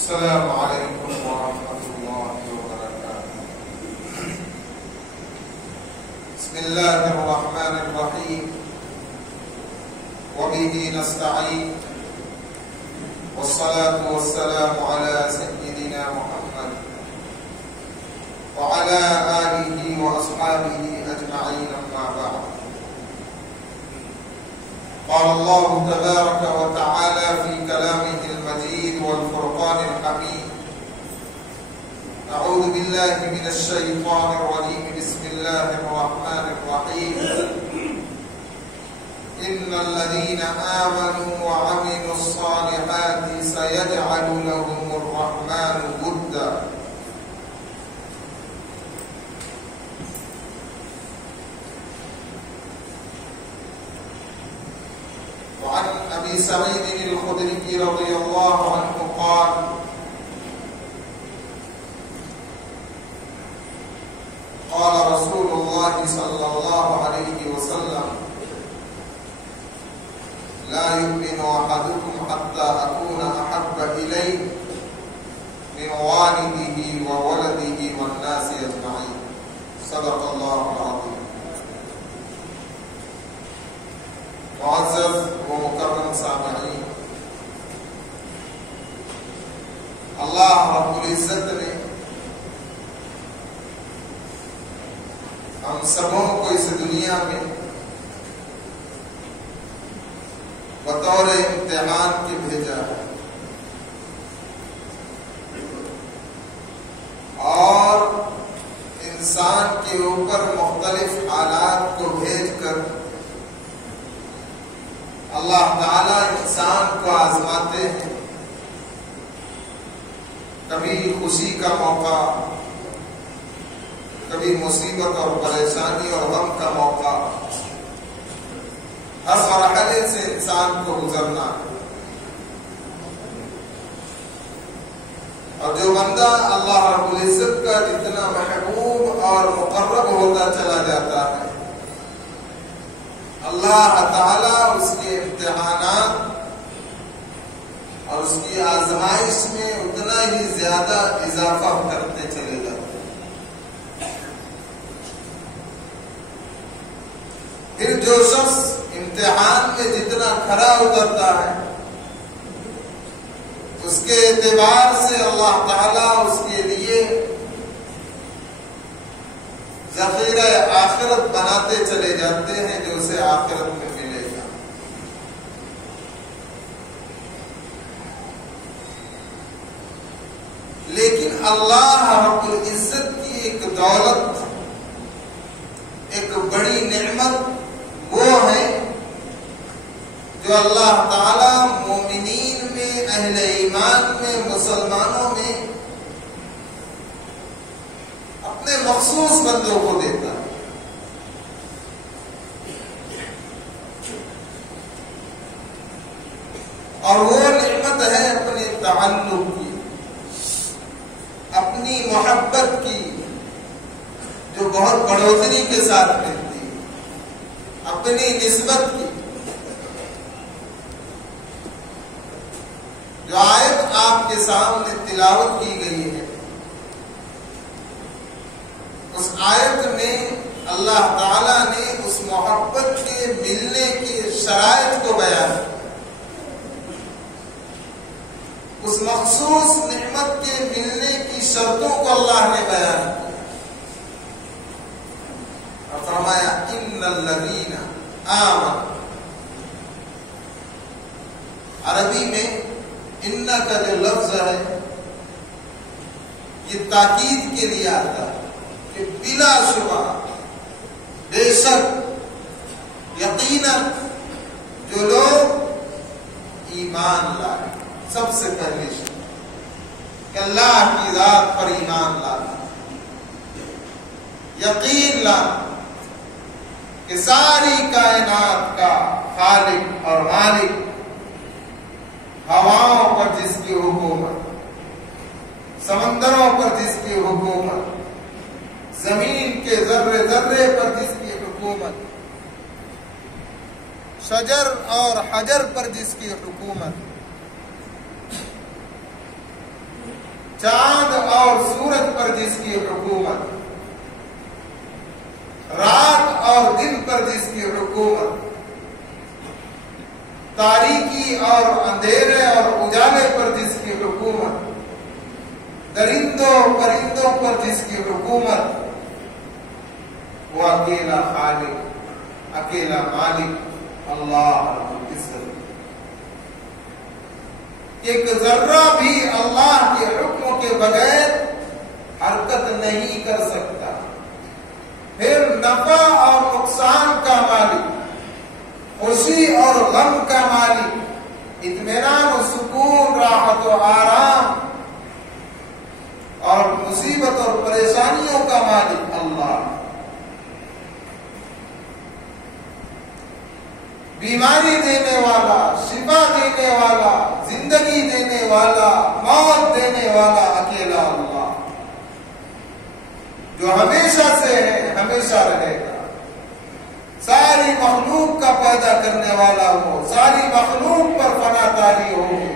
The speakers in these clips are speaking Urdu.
السلام علیکم ورحمۃ اللہ وبرکاتہ۔ بسم اللہ الرحمن الرحیم وبہ نستعین والصلاة والسلام علی سیدنا محمد وعلى آلہ واصحابہ اجمعین، اما بعد۔ قال الله تبارك وتعالى في كلامه المجيد والفرقان الحميد: أعوذ بالله من الشيطان الرجيم، بسم الله الرحمن الرحيم: إن الذين آمنوا وعملوا الصالحات سيجعل لهم الرحمن ودا۔ وعن ابي سعيد الخدري رضي الله عنه قال: قال رسول الله صلى الله عليه وسلم: لا يؤمن احدكم حتى اكون احب اليه من والده وولده والناس اجمعين۔ صدق الله العظيم۔ معزز و مکرم سامعین، اللہ رب العزت نے ہم سبوں کو اس دنیا میں بطور امتحان کے بھیجا ہے، اور انسان کے اوپر مختلف حالات کو بھیج کر اللہ تعالیٰ انسان کو آزماتے ہیں۔ کبھی خوشی کا موقع، کبھی مصیبت اور پریشانی اور غم کا موقع، ہر مرحلے سے انسان کو گزرنا ہے۔ اور جو بندہ اللہ رب العزت کا جتنا محبوب اور مقرب ہوتا چلا جاتا ہے، اللہ تعالیٰ اس کے امتحانات اور اس کی آزمائش میں اتنا ہی زیادہ اضافہ کرتے چلے جاتے ہیں۔ پھر جو شخص امتحان میں جتنا کھرا اترتا ہے، اس کے اعتبار سے اللہ تعالیٰ اس کے لیے ذخیرہ آخرت بناتے چلے جاتے ہیں، جو اسے آخرت میں ملے گا۔ لیکن اللہ رب العزت کی ایک دولت، ایک بڑی نعمت وہ ہے جو اللہ تعالی مومنین میں، اہل ایمان میں، مسلمانوں میں اپنے مخصوص بندوں کو دیتا ہے۔ اور وہ نعمت ہے اپنے تعلق کی، اپنی محبت کی، جو بہت بڑھوتری کے ساتھ ملتی ہے، اپنی نسبت کی۔ جو آیت آپ کے سامنے تلاوت کی گئی ہے، اس آیت میں اللہ تعالیٰ نے اس محبت کے ملنے کے شرائط کو بیان کیا، اس مخصوص نعمت کے ملنے کی شرطوں کو اللہ نے بیان کیا، اور فرمایا: ان الذین آمنوا۔ عربی میں ان کا جو لفظ ہے یہ تاکید کے لیے آتا ہے کہ بلا شبہ، بے شک، یقیناً جو لوگ ایمان لائے، سب سے پہلے شرط کہ اللہ کی ذات پر ایمان لانا، یقین لانا کہ ساری کائنات کا خالق اور مالک، ہواؤں پر جس کی حکومت، سمندروں پر جس کی حکومت، زمین کے ذرے ذرے پر جس کی حکومت، شجر اور حجر پر جس کی حکومت، چاند اور سورج پر جس کی حکومت، رات اور دن پر جس کی حکومت، تاریکی اور اندھیرے اور اجالے پر جس کی حکومت، درندوں پرندوں پر جس کی حکومت، وہ اکیلا خالق، اکیلا مالک اللہ رب العزت، ایک ذرہ بھی اللہ کے حکم کے بغیر حرکت نہیں کر سکتا، پھر نفع اور نقصان کا مالک، خوشی اور غم کا مالک، اطمینان و سکون، راحت و آرام اور مصیبت اور پریشانیوں کا مالک اللہ، بیماری دینے والا، شفا دینے والا، زندگی دینے والا، موت دینے والا اکیلا اللہ، جو ہمیشہ سے ہے ہمیشہ رہے گا، ساری مخلوق کا پیدا کرنے والا ہو، ساری مخلوق پر فنا طاری ہوگی،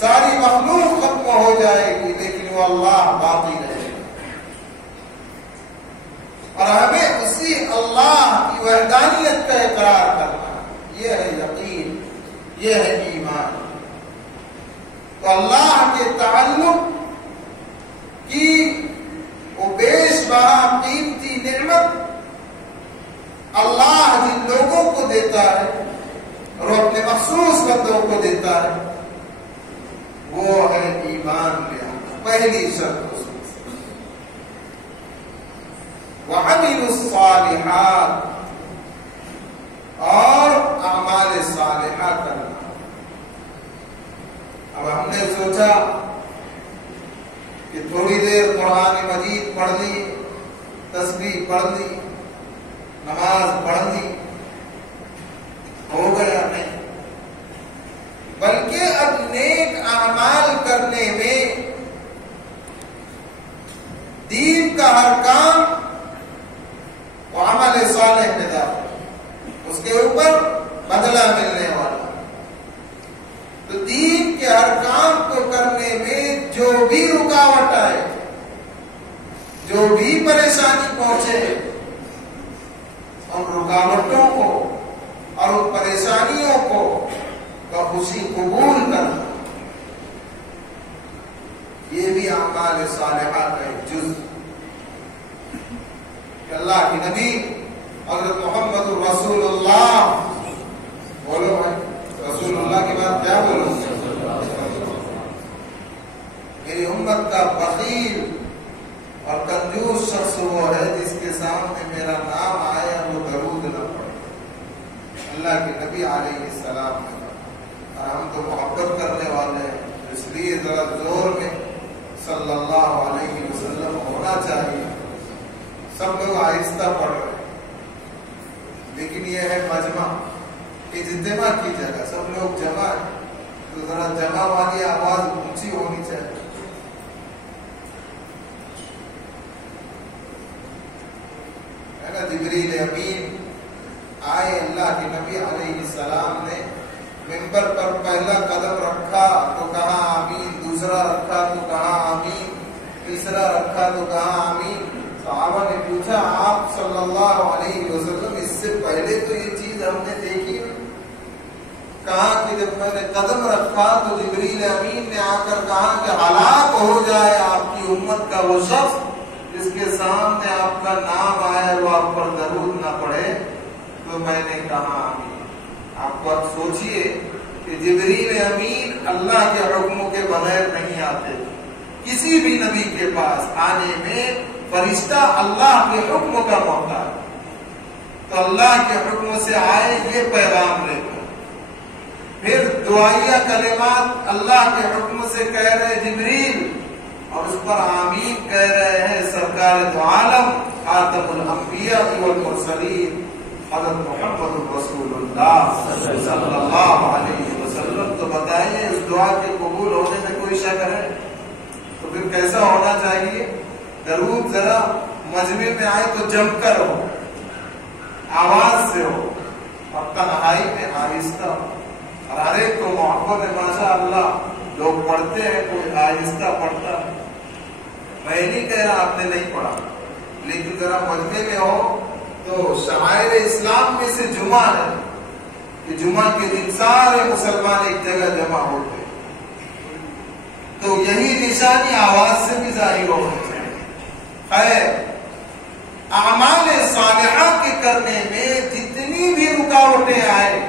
ساری مخلوق ختم ہو جائے گی، لیکن وہ اللہ باقی رہے گا، اور ہمیں اسی اللہ کی وحدانیت کا اقرار کرنا، یہ ہے یقین، یہ ہے ایمان۔ تو اللہ کے تعلق کی وہ بیش بہا قیمتی نعمت اللہ جن لوگوں کو دیتا ہے اور اپنے مخصوص بندوں کو دیتا ہے وہ ہے ایمان لے آنا، پہلی شرط وَعَمِلُوا الصَّالِحَاتِ، اور اعمال صالحہ کرنا۔ اب ہم نے سوچا کہ تھوڑی دیر قرآن مجید پڑھ لی، تسبیح پڑھ لی، نماز پڑھ لی، ہو گیا نہیں، بلکہ اب نیک اعمال کرنے میں دین کا ہر کام وہ عمل صالح میں داخل، اس کے اوپر بدلہ ملنے والا۔ تو دین کے ہر کام کو کرنے میں جو بھی رکاوٹ آئے، جو بھی پریشانی پہنچے، ان رکاوٹوں کو اور ان پریشانیوں کو بخوشی قبول کرنا، یہ بھی اعمال صالحہ کا ایک جز کہ اللہ کی نبی حضرت محمد رسول اللہ، بولو بھائی رسول اللہ کی بات کیا بولو، میری امت کا بخیل اور کنجوس شخص وہ ہے جس کے سامنے میرا نام آئے اور وہ درود نہ پڑے، اللہ کے نبی علیہ السلام نے کہا۔ اور ہم تو محبت کرنے والے ہیں، اس لیے ذرا زور میں صلی اللہ علیہ وسلم ہونا چاہیے۔ سب لوگ آہستہ پڑھ رہے ہیں، لیکن یہ ہے مجمع، اجتماع کی جگہ، سب لوگ جمع ہے تو ذرا جمع والی آواز اونچی ہونی چاہیے۔ ہے نا، جبریل امین آئے، اللہ کے نبی علیہ السلام نے منبر پر پہلا قدم رکھا تو کہا آمین، دوسرا رکھا تو کہا آمین، تیسرا رکھا تو کہا آمین۔ صحابہ نے پوچھا آپ صلی اللہ علیہ وسلم اس سے پہلے تو یہ چیز ہم نے دیکھی، کہا کہ جب میں نے قدم رکھا تو جبریل امین نے آ کر کہا کہ ہلاک ہو جائے آپ کی امت کا وہ شخص جس کے سامنے آپ کا نام آئے وہ آپ پر درود نہ پڑے، تو میں نے کہا آمین۔ آپ کو اب سوچئے کہ جبریل امین اللہ کے حکموں کے بغیر نہیں آتے، کسی بھی نبی کے پاس آنے میں فرشتہ اللہ کے حکم کا محتاج، تو اللہ کے حکم سے آئے یہ پیغام لے کر، پھر دعائیہ کلمات اللہ کے حکم سے کہہ رہے جبریل، اور اس پر آمین کہہ رہے ہیں سرکار دو عالم خاتم الانبیاء والمرسلین حضرت محمد رسول اللہ صلی اللہ علیہ وسلم۔ تو بتائیے اس دعا کے قبول ہونے میں کوئی شک ہے؟ تو پھر کیسا ہونا چاہیے؟ درود ذرا مجمع میں آئے تو جم کر ہو، آواز سے ہو، اور تنہائی میں آہستہ ہو، اور ہر ایک کو محبت ہے، ماشاء اللہ لوگ پڑھتے ہیں، کوئی آہستہ پڑھتا ہے، میں نہیں کہہ رہا آپ نے نہیں پڑھا، لیکن ذرا مجمع میں ہو تو شعائر اسلام میں سے جمعہ ہے کہ جمعہ کے دن سارے مسلمان ایک جگہ جمع ہوتے، تو یہی نشانی آواز سے بھی ظاہر ہونی چاہیے۔ خیر، اعمال صالحہ کے کرنے میں جتنی بھی رکاوٹیں آئے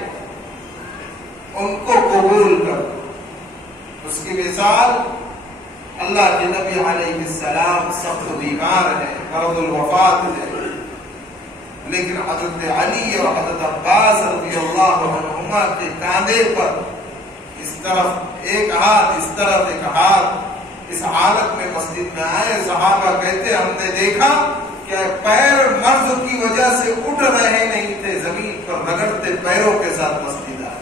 ان کو قبول کرو۔ اس کی مثال اللہ کے نبی علیہ السلام سخت بیمار ہے، مرض الوفات ہے، لیکن حضرت علی اور حضرت عباس رضی اللہ عنہما کے کاندھے پر اس طرف ایک ہاتھ اس طرف ایک ہاتھ، اس حالت میں مسجد میں آئے۔ صحابہ کہتے ہم نے دیکھا کہ پیر مرض کی وجہ سے اٹھ رہے نہیں تھے، زمین پر رگڑتے پیروں کے ساتھ مسجد آئے،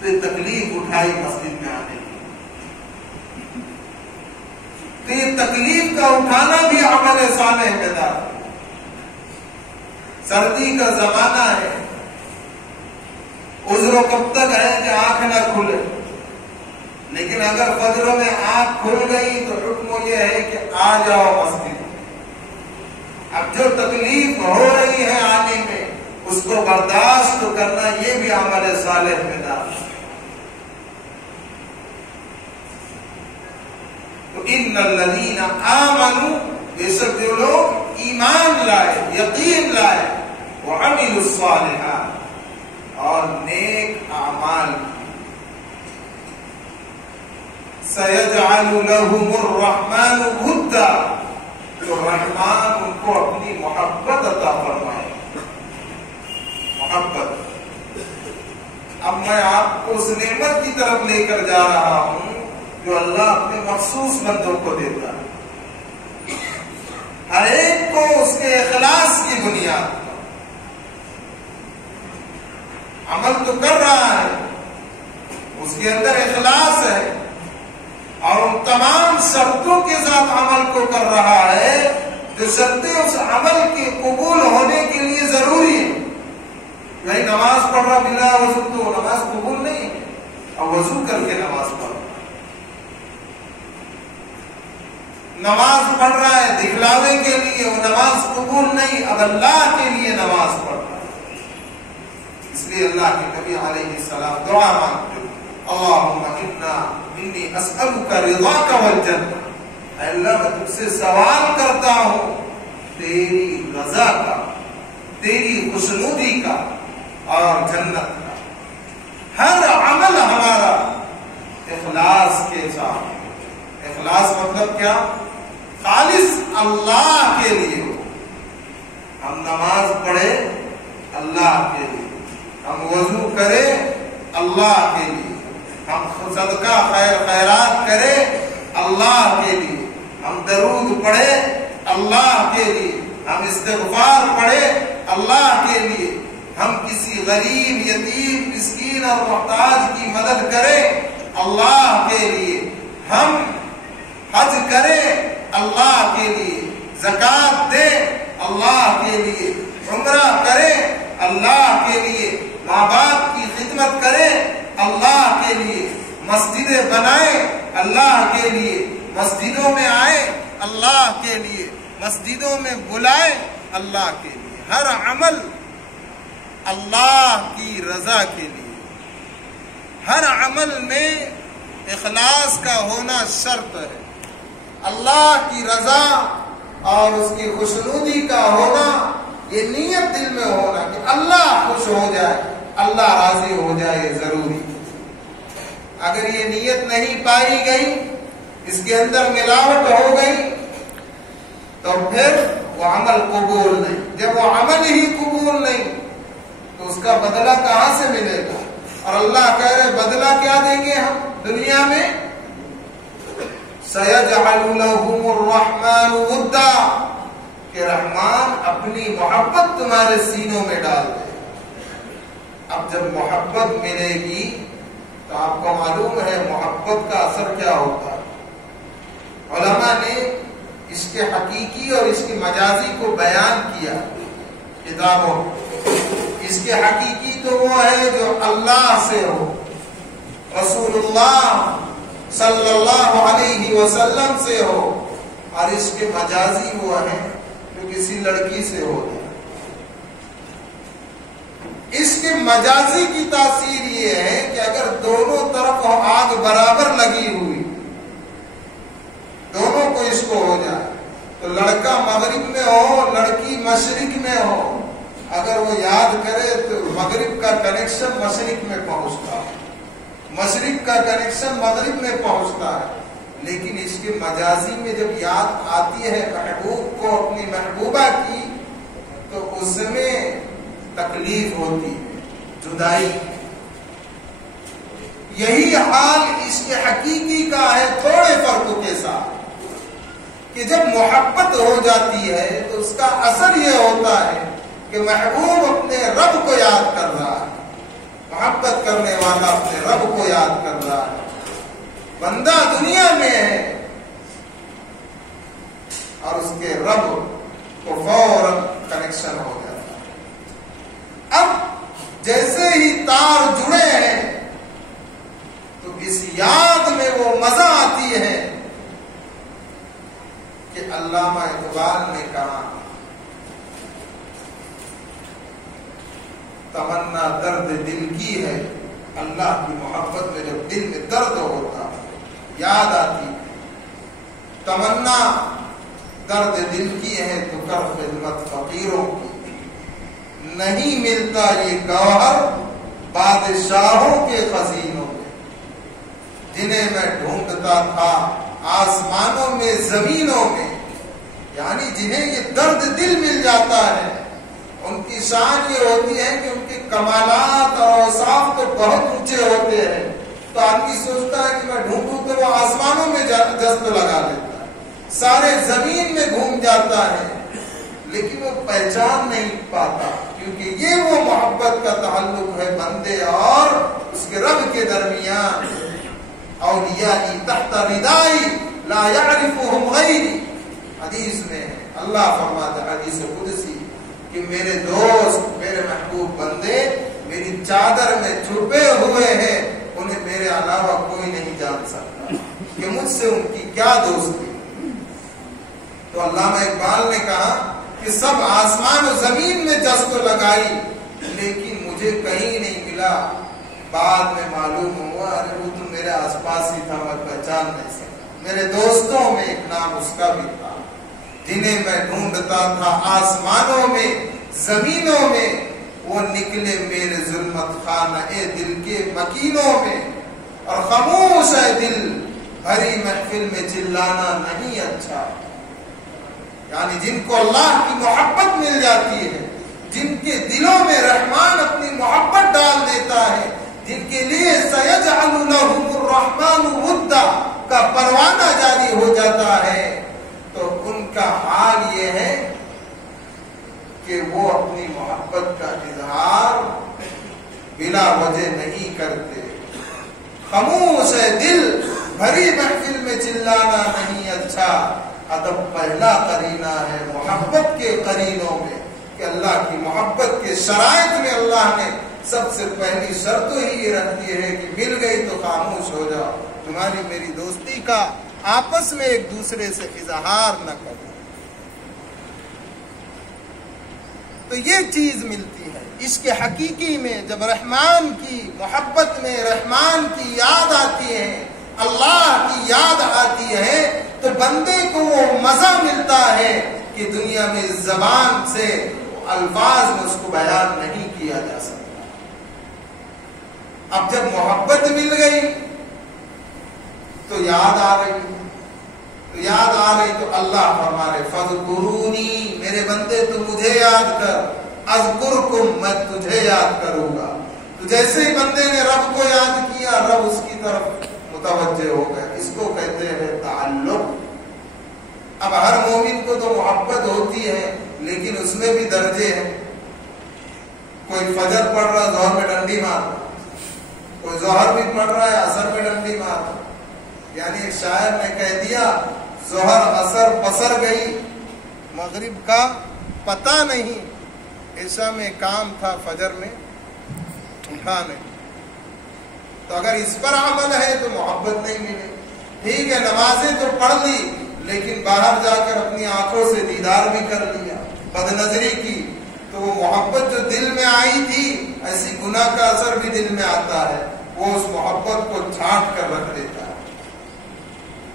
تو یہ تکلیف اٹھائی مسجد میں آنے کی۔ تو یہ تکلیف کا اٹھانا بھی عمل صالح میں داخل۔ سردی کا زمانہ ہے، عذر کب تک ہے کہ آنکھ نہ کھلے، لیکن اگر فجر میں آنکھ کھل گئی تو حکم یہ ہے کہ آ جاؤ مسجد۔ اب جو تکلیف ہو رہی ہے آنے میں اس کو برداشت کرنا، یہ بھی عمل صالح میں داخل۔ تو ان الذین آمنوا، بے شک جو لوگ ایمان لائے، یقین لائے، وعملوا الصالحات، اور نیک اعمال، سیجعل لهم الرحمن ودا، تو رحمان ان کو اپنی محبت عطا فرمائے۔ محبت، اب میں آپ کو اس نعمت کی طرف لے کر جا رہا ہوں جو اللہ اپنے مخصوص بندوں کو دیتا ہے، ہر ایک کو اس کے اخلاص کی بنیاد پر۔ عمل تو کر رہا ہے، اس کے اندر اخلاص ہے، اور ان تمام شرطوں کے ساتھ عمل کو کر رہا ہے جو شرطیں اس عمل کے قبول ہونے کے لیے ضروری ہے۔ نہیں نماز پڑھ رہا بلا وضو تو نماز قبول نہیں ہے، اور وضو کر کے نماز پڑھ رہا، نماز پڑھ رہا ہے دکھلاوے کے لیے، وہ نماز قبول نہیں، اب اللہ کے لیے نماز پڑھ رہا ہے۔ اس لیے اللہ کے نبی علیہ السلام دعا مانگتے ہیں، اللہم انی اسألک رضاک والجنہ، اے اللہ میں تجھ سے سوال کرتا ہوں تیری رضا کا، تیری خوشنودی کا اور جنت کا۔ ہر عمل ہمارا اخلاص کے ساتھ، اخلاص مطلب کیا؟ خالص اللہ کے لیے ہو۔ ہم نماز پڑھے اللہ کے لیے، ہم وضو کرے اللہ کے لیے، ہم صدقہ خیر خیرات کرے اللہ کے لیے، ہم درود پڑھے اللہ کے لیے، ہم استغفار پڑھے اللہ کے لیے، ہم کسی غریب یتیم مسکین اور محتاج کی مدد کریں اللہ کے لیے، ہم حج کریں اللہ کے لیے، زکات دیں اللہ کے لیے، عمرہ کریں اللہ کے لیے، ماں باپ کی خدمت کریں اللہ کے لیے، مسجدیں بنائیں اللہ کے لیے، مسجدوں میں آئیں اللہ کے لیے، مسجدوں میں بلائیں اللہ کے لیے۔ ہر عمل اللہ کی رضا کے لیے، ہر عمل میں اخلاص کا ہونا شرط ہے۔ اللہ کی رضا اور اس کی خوشنودی کا ہونا، یہ نیت دل میں ہونا کہ اللہ خوش ہو جائے، اللہ راضی ہو جائے، ضروری۔ اگر یہ نیت نہیں پائی گئی، اس کے اندر ملاوٹ ہو گئی، تو پھر وہ عمل قبول نہیں۔ جب وہ عمل ہی قبول نہیں تو اس کا بدلہ کہاں سے ملے گا؟ اور اللہ کہہ رہے بدلہ کیا دیں گے ہم دنیا میں؟ سَيَجْعَلُ لَهُمُ الرَّحْمَنُ وُدًّا، کہ رحمان اپنی محبت تمہارے سینوں میں ڈال دے۔ اب جب محبت ملے گی تو آپ کو معلوم ہے محبت کا اثر کیا ہوتا ہے۔ علماء نے اس کے حقیقی اور اس کی مجازی کو بیان کیا کتابوں۔ اس کے حقیقی تو وہ ہے جو اللہ سے ہو، رسول اللہ صلی اللہ علیہ وسلم سے ہو، اور اس کے مجازی وہ ہیں جو کسی لڑکی سے ہوتے ہیں. اس کے مجازی کی تاثیر یہ ہے کہ اگر دونوں طرف آگ برابر لگی ہوئی، دونوں کو اس کو ہو جائے، تو لڑکا مغرب میں ہو لڑکی مشرق میں ہو، اگر وہ یاد کرے تو مغرب کا کنیکشن مشرق میں پہنچتا ہے، مشرق کا کنیکشن مغرب میں پہنچتا ہے. لیکن اس کے مجازی میں جب یاد آتی ہے محبوب کو اپنی محبوبہ کی، تو اس میں تکلیف ہوتی ہے، جدائی. یہی حال اس کے حقیقی کا ہے تھوڑے فرق کے ساتھ، کہ جب محبت ہو جاتی ہے تو اس کا اثر یہ ہوتا ہے کہ محبوب اپنے رب کو یاد کر رہا ہے، محبت کرنے والا اپنے رب کو یاد کر رہا ہے. بندہ دنیا میں ہے اور اس کے رب کو فوراً کنیکشن ہو جاتا ہے. اب جیسے ہی تار جڑے ہیں تو اس یاد میں وہ مزہ آتی ہے کہ علامہ اقبال نے کہا تمنا درد دل کی ہے. اللہ کی محبت میں جب دل میں درد ہوتا یاد آتی، تمنا درد دل کی ہے تو کر خدمت فقیروں کی. نہیں ملتا یہ گوہر بادشاہوں کے خزینوں میں، جنہیں میں ڈھونڈتا تھا آسمانوں میں زمینوں میں. یعنی جنہیں یہ درد دل مل جاتا ہے ان کی شان یہ ہوتی ہے کہ ان کے کمالات اور اوصاف تو بہت اونچے ہوتے ہیں، تو آدمی سوچتا ہے کہ میں ڈھونڈوں تو وہ آسمانوں میں جست لگا لیتا ہے، سارے زمین میں گھوم جاتا ہے، لیکن وہ پہچان نہیں پاتا، کیونکہ یہ وہ محبت کا تعلق ہے بندے اور اس کے رب کے درمیان. اولیائی تحت ردائی لا یعرفهم غیری، حدیث میں اللہ فرماتا ہے حدیث قدسی کہ میرے دوست میرے محبوب بندے میری چادر میں چھپے ہوئے ہیں، انہیں میرے علاوہ کوئی نہیں جان سکتا کہ مجھ سے ان کی کیا دوستی. تو علامہ اقبال نے کہا کہ سب آسمان و زمین میں جست لگائی لیکن مجھے کہیں نہیں ملا. بعد میں معلوم ہوا ارے وہ تو میرے آس پاس ہی تھا، میں پہچان نہیں سکتا. میرے دوستوں میں ایک نام اس کا بھی تھا، جنہیں میں ڈھونڈتا تھا آسمانوں میں زمینوں میں، وہ نکلے میرے ظلمت خانہ اے دل کے مکینوں میں. اور خاموش ہے دل بھری محفل میں چلانا نہیں اچھا. یعنی جن کو اللہ کی محبت مل جاتی ہے، جن کے دلوں میں رحمان اپنی محبت ڈال دیتا ہے، جن کے لیے سَيَجْعَلُ لَهُمُ الرَّحْمَنُ وُدًّا کا پروانہ جاری ہو جاتا ہے، تو ان کا حال یہ ہے کہ وہ اپنی محبت کا اظہار بلا وجہ نہیں کرتے. خاموش ہے دل بھری محفل میں چلانا نہیں اچھا. ادب پہلا قرینہ ہے محبت کے قرینوں میں، کہ اللہ کی محبت کے شرائط میں اللہ نے سب سے پہلی شرط ہی یہ رکھ دی ہے کہ مل گئی تو خاموش ہو جاؤ، تمہاری میری دوستی کا آپس میں ایک دوسرے سے اظہار نہ کرو. تو یہ چیز ملتی ہے اس کے حقیقی میں. جب رحمان کی محبت میں رحمان کی یاد آتی ہے، اللہ کی یاد آتی ہے، تو بندے کو وہ مزہ ملتا ہے کہ دنیا میں زبان سے الفاظ میں اس کو بیان نہیں کیا جا سکتا. اب جب محبت مل گئی تو یاد آ رہی، تو یاد آ رہی تو اللہ فرمائے فَاذْكُرُونِي، میرے بندے تو مجھے یاد کر، اذکرکم، میں تجھے یاد کروں گا. تو جیسے ہی بندے نے رب کو یاد کیا، رب اس کی طرف متوجہ ہو گئے. اس کو کہتے ہیں تعلق. اب ہر مومن کو تو محبت ہوتی ہے لیکن اس میں بھی درجے ہیں. کوئی فجر پڑھ رہا ظہر میں ڈنڈی مار، کوئی ظہر بھی پڑھ رہا ہے عصر میں ڈنڈی مار. یعنی ایک شاعر نے کہہ دیا ظہر عصر پسر گئی، مغرب کا پتہ نہیں، عشاء میں کام تھا فجر میں اٹھا نہیں. تو اگر اس پر عمل ہے تو محبت نہیں ملے. ٹھیک ہے نمازیں تو پڑھ لی لیکن باہر جا کر اپنی آنکھوں سے دیدار بھی کر لیا، بد نظری کی، تو وہ محبت جو دل میں آئی تھی، ایسی گناہ کا اثر بھی دل میں آتا ہے، وہ اس محبت کو چھانٹ کر رکھ دیتا ہے۔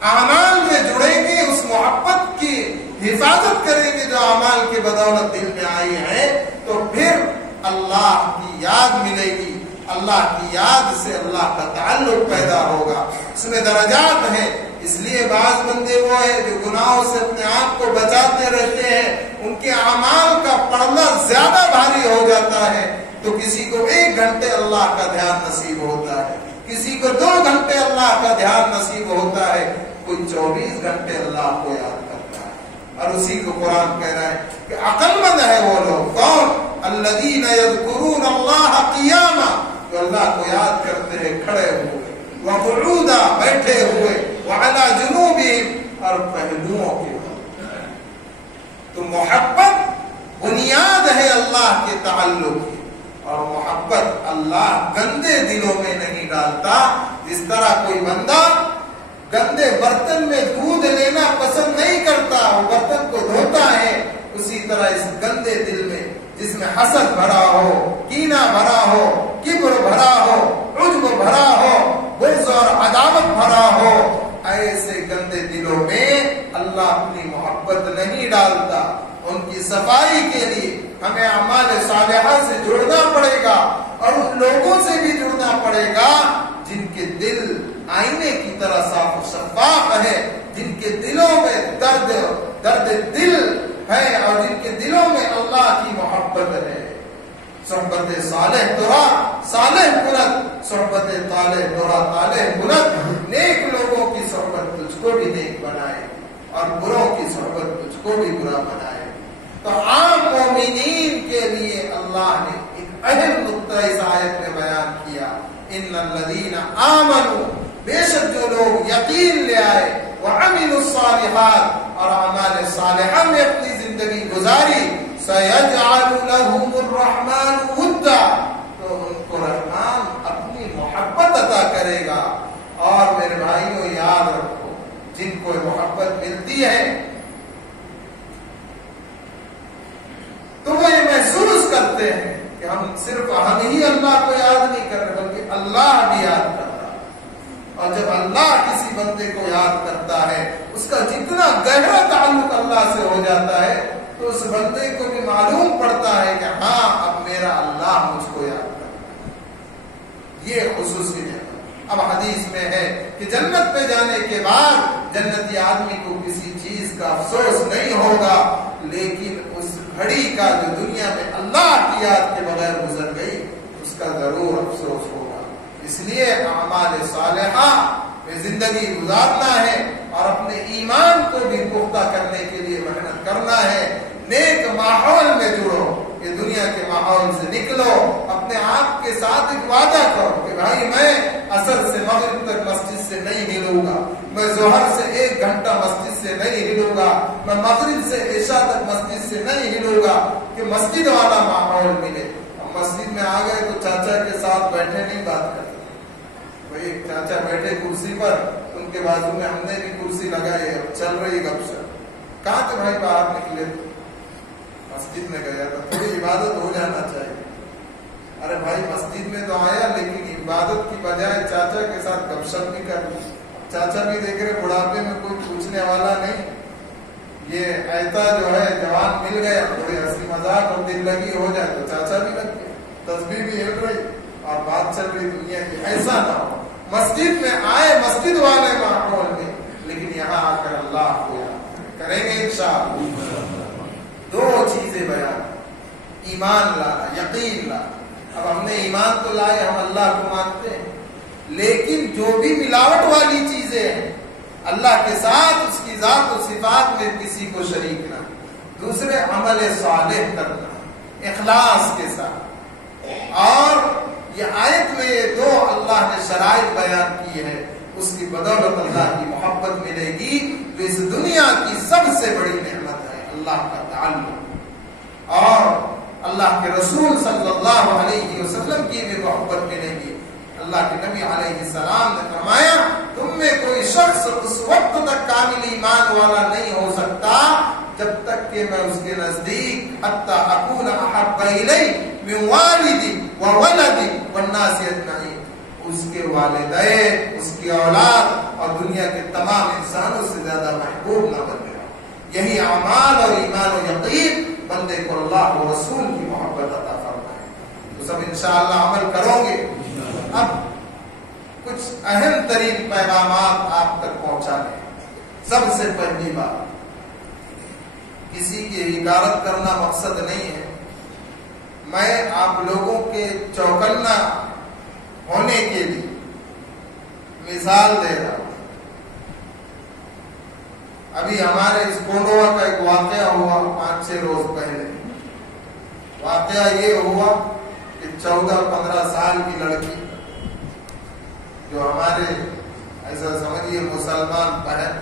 اعمال میں جڑیں گے، اس محبت کی حفاظت کریں گے جو اعمال کی بدولت دل میں آئی ہے، تو پھر اللہ کی یاد ملے گی، اللہ کی یاد سے اللہ کا تعلق پیدا ہوگا۔ اس میں درجات ہیں، اس لیے بعض بندے وہ ہیں جو گناہوں سے اپنے آپ کو بچاتے رہتے ہیں، ان کے اعمال کا پڑھنا زیادہ بھاری ہو جاتا ہے، تو کسی کو 1 گھنٹے اللہ کا دھیان نصیب ہوتا ہے، کسی کو 2 گھنٹے اللہ کا دھیان نصیب ہوتا ہے، کوئی 24 گھنٹے اللہ کو یاد کرتا ہے۔ اور اسی کو قرآن کہہ رہا ہے کہ عقل مند ہے وہ لوگ، کون؟ الذین یذکرون اللہ قیاما، جو اللہ کو یاد کرتے ہیں کھڑے ہوئے، وقعودا بیٹھے ہوئے، وعلی جنوبہم اور پہلوؤں کے اوپر۔ تو محبت بنیاد ہے اللہ کے تعلق کی، اور محبت اللہ گندے دلوں میں نہیں ڈالتا۔ جس طرح کوئی بندہ گندے برتن میں دودھ لینا پسند نہیں کرتا، وہ برتن کو دھوتا ہے، اسی طرح اس گندے دل میں جس میں حسد بھرا ہو، کینہ بھرا ہو، کبر بھرا ہو، عجب بھرا ہو، بغض اور عداوت بھرا ہو، ایسے گندے دلوں میں اللہ اپنی محبت نہیں ڈالتا۔ ان کی صفائی کے لیے ہمیں اعمال صالحہ سے جڑنا پڑے گا، اور ان لوگوں سے بھی جڑنا پڑے گا جن کے دل آئینے کی طرح صاف و شفاف ہے، جن کے دلوں میں درد دل ہے، اور جن کے دلوں میں اللہ کی محبت ہے۔ صحبت صالح ترا صالح کنت، صحبت طالح ترا طالح کنت۔ نیک لوگوں کی صحبت تجھ کو بھی نیک بنائے، اور بروں کی صحبت تجھ کو بھی برا بنائے۔ تو عام مومنین کے لیے اللہ نے ایک اہم نقطہ اس آیت میں بیان کیا، ان الذین آمنوا، بے شک جو لوگ یقین لے آئے، وعملوا الصالحات، اور اعمال صالحہ میں اپنی زندگی گزاری، سیجعل لهم الرحمن ودا، تو ان کو رحمان اپنی محبت عطا کرے گا۔ اور میرے بھائیوں یاد رکھو، جن کو محبت ملتی ہے تو وہ یہ محسوس کرتے ہیں کہ ہم صرف ہم ہی اللہ کو یاد نہیں کر رہے، بلکہ اللہ بھی یاد کرتا ہے۔ اور جب اللہ کسی بندے کو یاد کرتا ہے، اس کا جتنا گہرا تعلق اللہ سے ہو جاتا ہے، تو اس بندے کو بھی معلوم پڑتا ہے کہ ہاں اب میرا اللہ مجھ کو یاد کرتا ہے۔ یہ خصوصی نعمت۔ اب حدیث میں ہے کہ جنت میں جانے کے بعد جنتی آدمی کو کسی چیز کا افسوس نہیں ہوگا، لیکن اس گھڑی کا جو دنیا میں اللہ کی یاد کے بغیر گزر گئی، اس کا ضرور افسوس ہوگا۔ اس لیے اعمال صالحہ میں زندگی گزارنا ہے، اور اپنے ایمان کو بھی پختہ کرنے کے لیے محنت کرنا ہے۔ نیک ماحول میں جڑو، یہ دنیا کے ماحول سے نکلو، اپنے آپ کے ساتھ ایک وعدہ کرو کہ بھائی میں عصر سے مغرب تک مسجد سے نہیں ہلوں گا، میں ظہر سے 1 گھنٹہ مسجد سے نہیں ہلوں گا، میں مغرب سے عشاء تک مسجد سے نہیں ہلوں گا، کہ مسجد والا ماحول ملے۔ ہم مسجد میں آ گئے تو چاچا کے ساتھ بیٹھے نہیں بات کرتے، وہی ایک چاچا بیٹھے کرسی پر، ان کے بازو میں ہم نے بھی کرسی لگائی، چل رہی گپ شپ۔ کہاں تھے بھائی؟ باہر نکلے تھے، مسجد میں گیا تھا، تھوڑی عبادت ہو جانا چاہیے۔ ارے بھائی مسجد میں تو آیا، لیکن عبادت کی بجائے چاچا کے ساتھ گپ شپ بھی کر لی۔ چاچا بھی دیکھ رہے بڑھاپے میں کوئی پوچھنے والا نہیں، یہ ایسا جو ہے جوان مل گیا، تھوڑی ہنسی مذاق اور دل لگی ہو جائے تو چاچا بھی لگ گیا، تسبیح بھی ہل رہی اور بات چل رہی دنیا کی۔ ایسا نہ ہو، مسجد میں آئے مسجد والے ماحول میں، لیکن یہاں آ کر اللہ کو یاد کریں گے انشاءاللہ۔ 2 چیزیں بیان، ایمان لانا، یقین لانا۔ اب ہم نے ایمان تو لائے، ہم اللہ کو مانتے ہیں، لیکن جو بھی ملاوٹ والی چیزیں ہیں اللہ کے ساتھ، اس کی ذات و صفات میں کسی کو شریک نہ۔ دوسرے عمل صالح کرنا اخلاص کے ساتھ۔ اور یہ آیت میں یہ 2 اللہ نے شرائط بیان کی ہے، اس کی بدولت اللہ کی محبت ملے گی، تو اس دنیا کی سب سے بڑی نعمت ہے اللہ کا تعلق، اور اللہ کے رسول صلی اللہ علیہ وسلم کی بھی محبت ملے گی۔ اللہ کے نبی علیہ السلام نے فرمایا، تم میں کوئی شخص اس وقت تک کامل ایمان والا نہیں ہو سکتا جب تک کہ میں اس کے نزدیک حتی اکون احب الی من والدی و ولدی والناس اجمعین، اس کے والدین، اس کی اولاد اور دنیا کے تمام انسانوں سے زیادہ محبوب نہ بن گیا۔ یہی اعمال اور ایمان و یقین بندے کو اللہ و رسول کی محبت عطا فرمائے۔ تو سب انشاءاللہ عمل کرو گے۔ اب کچھ اہم ترین پیغامات آپ تک پہنچانے ہیں۔ سب سے پہلی بات، کسی کی حکارت کرنا مقصد نہیں ہے، میں آپ لوگوں کے چوکنا ہونے کے لیے مثال دے رہا ہوں۔ ابھی ہمارے اس کونڈوا کا ایک واقعہ ہوا 5-6 روز پہلے۔ واقعہ یہ ہوا کہ 14-15 سال کی لڑکی جو ہمارے ایسا سمجھیے مسلمان بہن،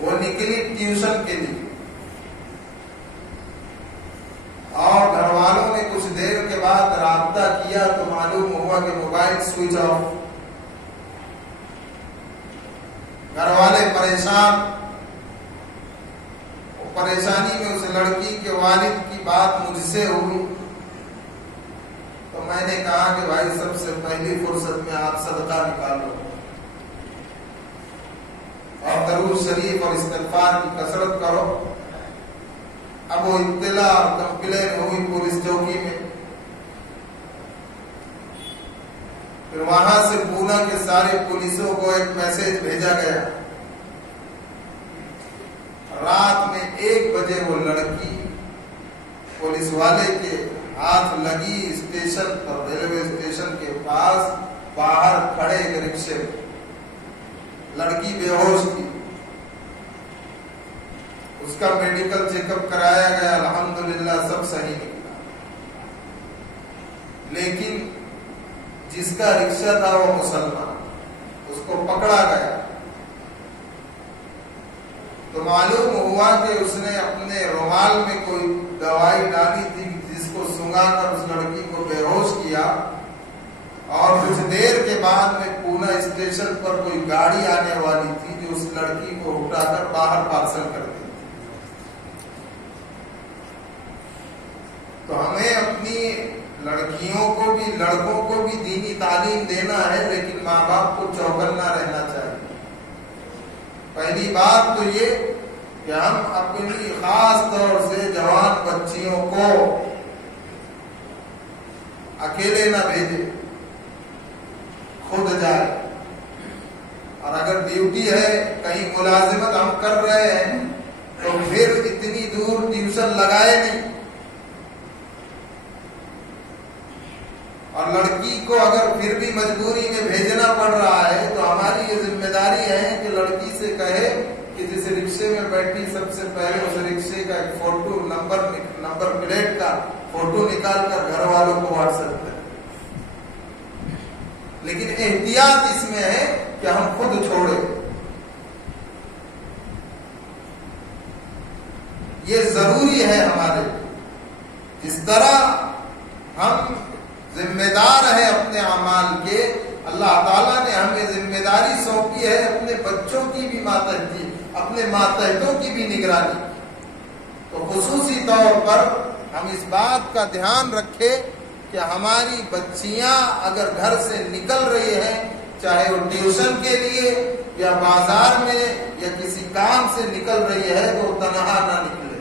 وہ نکلی ٹیوشن کے لیے اور گھر والوں نے کچھ دیر کے بعد رابطہ کیا تو معلوم ہوا کہ موبائل سوئچ آف۔ گھر والے پریشان، پریشانی میں اس لڑکی کے والد کی بات مجھ سے ہوئی تو میں نے کہا کہ بھائی سب سے پہلی فرصت میں آپ صدقہ نکالو اور درود شریف اور استغفار کی کثرت کرو۔ اب وہ اطلاع اور کمپلین ہوئی پولیس چوکی میں، پھر وہاں سے پونا کے سارے پولیسوں کو ایک میسج بھیجا گیا۔ رات میں 1 بجے وہ لڑکی پولیس والے کے ہاتھ لگی اسٹیشن پر، ریلوے اسٹیشن کے پاس باہر کھڑے ایک رکشے میں۔ لڑکی بے ہوش تھی، اس کا میڈیکل چیک اپ کرایا گیا، الحمدللہ سب صحیح نکلا، لیکن جس کا رکشہ تھا وہ مسلمان، اس کو پکڑا گیا تو معلوم ہوا کہ اس نے اپنے رومال میں کوئی دوائی ڈالی تھی جس کو سنگا کر اس لڑکی کو بے ہوش کیا، اور کچھ دیر کے بعد میں پونا اسٹیشن پر کوئی گاڑی آنے والی تھی جو اس لڑکی کو اٹھا کر باہر پارسل کر دی۔ تو ہمیں اپنی لڑکیوں کو بھی لڑکوں کو بھی دینی تعلیم دینا ہے، لیکن ماں باپ کو چوکنا رہنا چاہیے۔ پہلی بات تو یہ کہ ہم اپنی خاص طور سے جوان بچیوں کو اکیلے نہ بھیجیں، خود جائے، اور اگر ڈیوٹی ہے کہیں ملازمت ہم کر رہے ہیں تو پھر اتنی دور ٹیوشن لگائے نہیں۔ اور لڑکی کو اگر پھر بھی مجبوری میں بھیجنا پڑ رہا ہے تو ہماری یہ ذمہ داری ہے کہ لڑکی سے کہے کہ جس رکشے میں بیٹھی سب سے پہلے اس رکشے کا ایک فوٹو نمبر پلیٹ کا فوٹو نکال کر گھر والوں کو واٹس ایپ کرے۔ لیکن احتیاط اس میں ہے کہ ہم خود چھوڑیں، یہ ضروری ہے ہمارے۔ جس طرح ہم ذمہ دار ہیں اپنے اعمال کے، اللہ تعالیٰ نے ہمیں ذمہ داری سونپی ہے اپنے بچوں کی بھی ماتحتی، اپنے ماتحتوں کی بھی نگرانی۔ تو خصوصی طور پر ہم اس بات کا دھیان رکھیں کہ ہماری بچیاں اگر گھر سے نکل رہی ہیں، چاہے وہ ٹیوشن کے لیے یا بازار میں یا کسی کام سے نکل رہی ہے، تو تنہا نہ نکلے،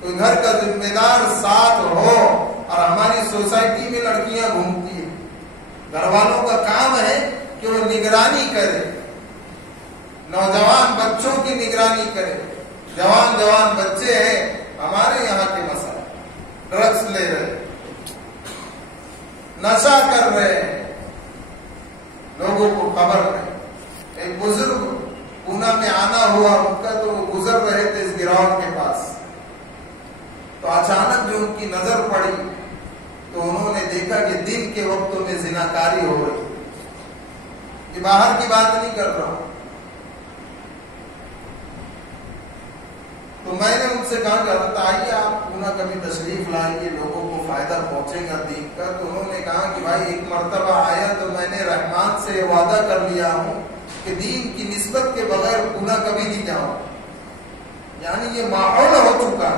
کوئی گھر کا ذمہ دار ساتھ ہو۔ اور ہماری سوسائٹی میں لڑکیاں گھومتی ہیں، گھر والوں کا کام ہے کہ وہ نگرانی کرے، نوجوان بچوں کی نگرانی کرے۔ جوان بچے ہیں ہمارے یہاں کے مسئلہ، ڈرگس لے رہے، نشہ کر رہے ہیں، لوگوں کو خبر نہیں۔ ایک بزرگ پونا میں آنا ہوا ان کا، تو وہ گزر رہے تھے اس گراؤنڈ کے پاس، تو اچانک جو ان کی نظر پڑی تو انہوں نے دیکھا کہ دن کے وقتوں میں زناکاری ہو رہی۔ یہ باہر کی بات نہیں کر رہا ہوں۔ تو تو میں نے ان سے کہا کہ حضرت آئیے آپ پونا کبھی تشریف لائیے، لوگوں کو فائدہ پہنچے گا دین کا۔ تو انہوں نے کہا کہ بھائی ایک مرتبہ آیا تو میں نے رحمان سے وعدہ کر لیا ہوں کہ دین کی نسبت کے بغیر پونا کبھی نہیں جاؤں، یعنی یہ ماحول ہو چکا۔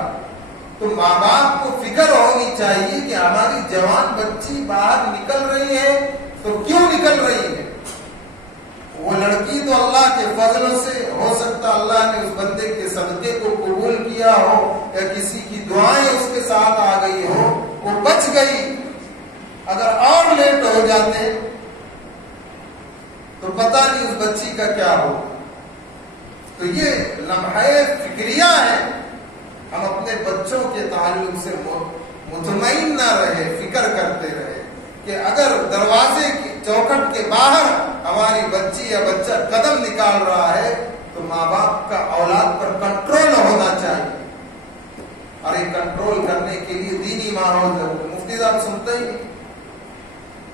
تو ماں باپ کو فکر ہونی چاہیے کہ ہماری جوان بچی باہر نکل رہی ہے تو کیوں نکل رہی ہے؟ وہ لڑکی تو اللہ کے فضل سے ہو سکتا اللہ نے اس بندے کے صدقے کو قبول کیا ہو، یا کسی کی دعائیں اس کے ساتھ آ گئی ہو، وہ بچ گئی۔ اگر اور لیٹ ہو جاتے تو پتہ نہیں اس بچی کا کیا ہو۔ تو یہ لمحے فکریہ ہے، ہم اپنے بچوں کے تعلق سے مطمئن نہ رہے، فکر کرتے رہے کہ اگر دروازے کی چوکھٹ کے باہر ہماری بچی یا بچہ قدم نکال رہا ہے تو ماں باپ کا اولاد پر کنٹرول ہونا چاہیے، اور یہ کنٹرول کرنے کے لیے دینی ماحول ضرور۔ مفتی صاحب سنتے ہی نہیں،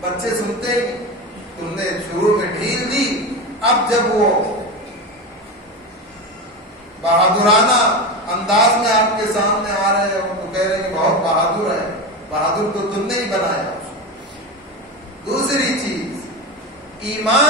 بچے سنتے ہی نہیں، تم نے شروع میں ڈھیل دی، اب جب وہ بہادرانہ انداز میں آپ کے سامنے آ رہے ہیں تو کہہ رہے ہیں کہ بہت بہادر ہے، بہادر تو تم نے ہی بنایا۔ دوسری چیز ایمان